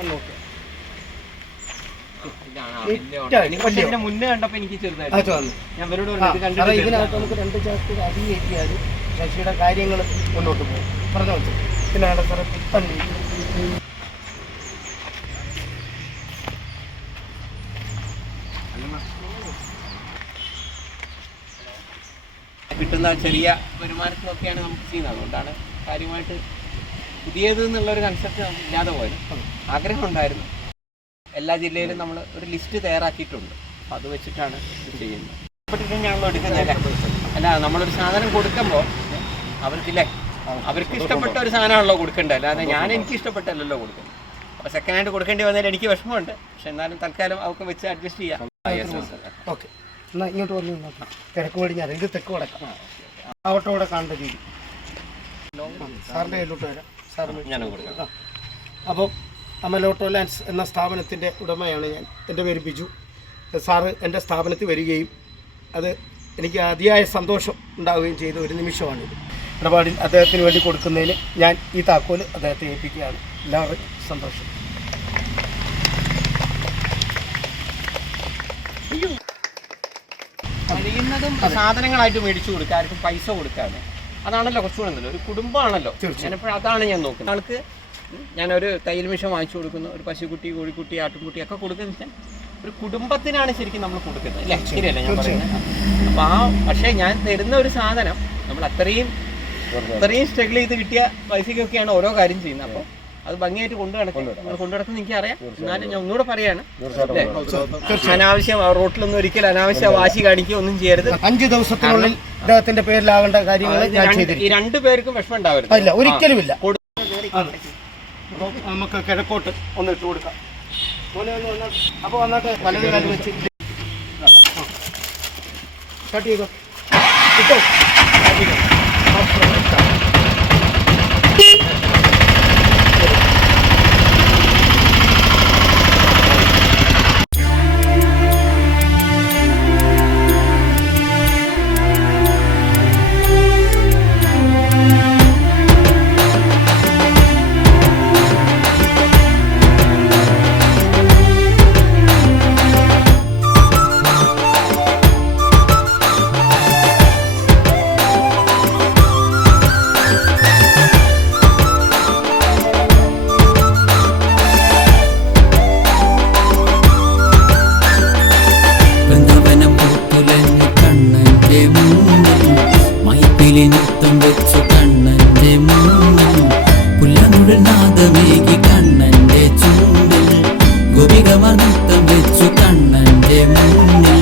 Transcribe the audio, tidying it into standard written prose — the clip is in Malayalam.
ഒന്ന് നോക്കുക. മുന്നേ കണ്ടപ്പോ എനിക്ക് ഇതിനകത്ത് നമുക്ക് 2 ചാക്ക് അരി കയറ്റിയാൽ ശശിയുടെ കാര്യങ്ങൾ മുന്നോട്ട് പോകും. പറഞ്ഞു വെച്ചു. പിന്നെ സാറേ പുത്തൻ കിട്ടുന്ന ചെറിയ വരുമാനത്തിലൊക്കെയാണ് നമുക്ക് ചെയ്യുന്നത്. അതുകൊണ്ടാണ് കാര്യമായിട്ട് പുതിയത് എന്നുള്ളൊരു കൺസെപ്റ്റ് ഇല്ലാതെ പോയത്. ആഗ്രഹം ഉണ്ടായിരുന്നു. എല്ലാ ജില്ലയിലും നമ്മൾ ഒരു ലിസ്റ്റ് തയ്യാറാക്കിയിട്ടുണ്ട്. അപ്പം അത് വെച്ചിട്ടാണ് ഇത് ചെയ്യുന്നത്. ഇഷ്ടപ്പെട്ടിട്ടാണല്ലോ എടുക്കുന്നത്. അല്ല, നമ്മളൊരു സാധനം കൊടുക്കുമ്പോൾ അവർക്കില്ലേ, അവർക്ക് ഇഷ്ടപ്പെട്ട ഒരു സാധനമാണല്ലോ കൊടുക്കേണ്ടത്. അല്ലാതെ എനിക്ക് ഇഷ്ടപ്പെട്ടല്ലോ കൊടുക്കുന്നത്. അപ്പോൾ സെക്കൻഡ് ഹാൻഡ് കൊടുക്കേണ്ടി വന്നതിൽ എനിക്ക് വിഷമമുണ്ട്. പക്ഷെ എന്നാലും തൽക്കാലം അവർക്ക് വെച്ച് അഡ്ജസ്റ്റ് ചെയ്യാം. ഓക്കെ, എന്നാൽ ഇങ്ങോട്ട് വന്ന് നോക്കാം. കിഴക്ക് പടിഞ്ഞാറ്, ഇത് തെക്ക് വടക്കാം. ഓട്ടോ ഇവിടെ കാണേണ്ട രീതി സാറിൻ്റെ കയ്യിലോട്ട് വരാം. സാറിന് ഞാൻ കൊടുക്കാം. അപ്പോൾ അമൽ ഓട്ടോ ലാൻഡ്സ് എന്ന സ്ഥാപനത്തിൻ്റെ ഉടമയാണ് ഞാൻ. എൻ്റെ പേര് ബിജു. സാറ് എൻ്റെ സ്ഥാപനത്തിൽ വരികയും അത് എനിക്ക് അതിയായ സന്തോഷം ഉണ്ടാവുകയും ചെയ്ത ഒരു നിമിഷമാണിത്. ഇടപാടിൽ അദ്ദേഹത്തിന് വേണ്ടി കൊടുക്കുന്നതിന് ഞാൻ ഈ താക്കോൽ അദ്ദേഹത്തെ ഏൽപ്പിക്കുകയാണ്. എല്ലാവരും സന്തോഷം. കഴിയുന്നതും സാധനങ്ങളായിട്ട് മേടിച്ചു കൊടുക്കുക, ആർക്കും പൈസ കൊടുക്കാതെ. അതാണല്ലോ കുറച്ചുകൂടെ നല്ലത്. ഒരു കുടുംബമാണല്ലോ. ഞാനിപ്പോഴും അതാണ് ഞാൻ നോക്കുന്നത്. ആൾക്ക് ഞാനൊരു തയ്യൽ മിഷൻ വാങ്ങിച്ചു കൊടുക്കുന്നു, ഒരു പശുക്കുട്ടി, കോഴിക്കുട്ടി, ആട്ടുംകുട്ടി ഒക്കെ കൊടുക്കുന്നത് ഒരു കുടുംബത്തിനാണ് ശരിക്കും നമ്മൾ കൊടുക്കുന്നത്. അല്ലേ? ശരിയല്ലേ ഞാൻ പറയുന്നത്? അപ്പോൾ പക്ഷേ ഞാൻ തരുന്ന ഒരു സാധനം നമ്മൾ അത്രയും സ്ട്രഗിൾ ചെയ്ത് കിട്ടിയ പൈസയ്ക്കൊക്കെയാണ് ഓരോ കാര്യം ചെയ്യുന്നത്. അപ്പോൾ അത് ഭംഗിയായിട്ട് കൊണ്ടുനടക്കുന്നത് എനിക്കറിയാം. എന്നാലും ഞാൻ ഒന്നുകൂടെ പറയാണ്, അനാവശ്യം റോട്ടിലൊന്നും ഒരിക്കലും അനാവശ്യ വാശി കാണിക്കുകയോ ഒന്നും ചെയ്യരുത്. 5 ദിവസത്തിനുള്ളിൽ അദ്ദേഹത്തിന്റെ പേരിലാകേണ്ട കാര്യങ്ങൾ ഈ 2 പേർക്കും വിഷമം ഉണ്ടാവരുത്. ഇല്ല, ഒരിക്കലുമില്ല. അപ്പോൾ നമുക്ക് കിഴക്കോട്ട് ഒന്ന് ഇട്ട് കൊടുക്കാം. അപ്പോൾ വന്നിട്ട് വലത് കാലം വെച്ച് സ്റ്റാർട്ട് ചെയ്തോ. ഇട്ടോ നൃത്തം വെച്ചു കണ്ണന്റെ മുന്നിൽ പുല്ലമുഴൽ നാദമേകി കണ്ണന്റെ ചുണ്ടിൽ ഗോപികമാർ നൃത്തം വെച്ചു കണ്ണന്റെ മുന്നിൽ